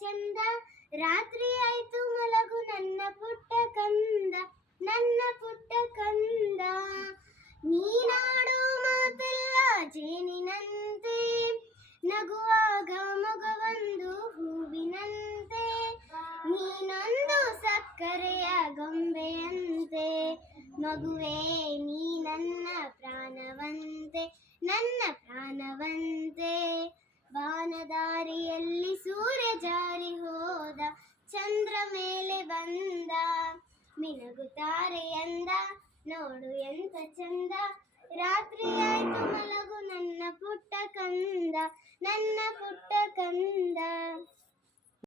ಚಂದ, ರಾತ್ರಿ ಆಯ್ತು ಮಲಗು ನನ್ನ ಪುಟ್ಟ ಕಂದ, ನನ್ನ ಪುಟ್ಟ ಕಂದ. ನೀನಾಡೋ ಮಾತೆಲ್ಲ ಜೇನಿನಂತೆ, ನಗುವಾಗ ಮೊಗವೊಂದು ಹೂವಿನಂತೆ, ನೀನೊಂದು ಸಕ್ಕರೆಯ ಗೊಂಬೆಯಂತೆ, ಮಗುವೇ ನೀ ನನ್ನ ಪ್ರಾಣವಂತೆ, ನನ್ನ ಪ್ರಾಣವಂತೆ. ಬಾನದಾರಿಯಲ್ಲಿ ಸೂರ್ಯ ಜಾರಿ ಹೋದ, ಚಂದ್ರ ಮೇಲೆ ಬಂದ, ಮಿನುಗುತ್ತಾರೆ ಎಂದ, ನೋಡು ಎಂತ ಚಂದ, ರಾತ್ರಿ ಆಯ್ತು ಮಲಗು ನನ್ನ ಪುಟ್ಟ ಕಂದ, ನನ್ನ ಪುಟ್ಟ ಕಂದ.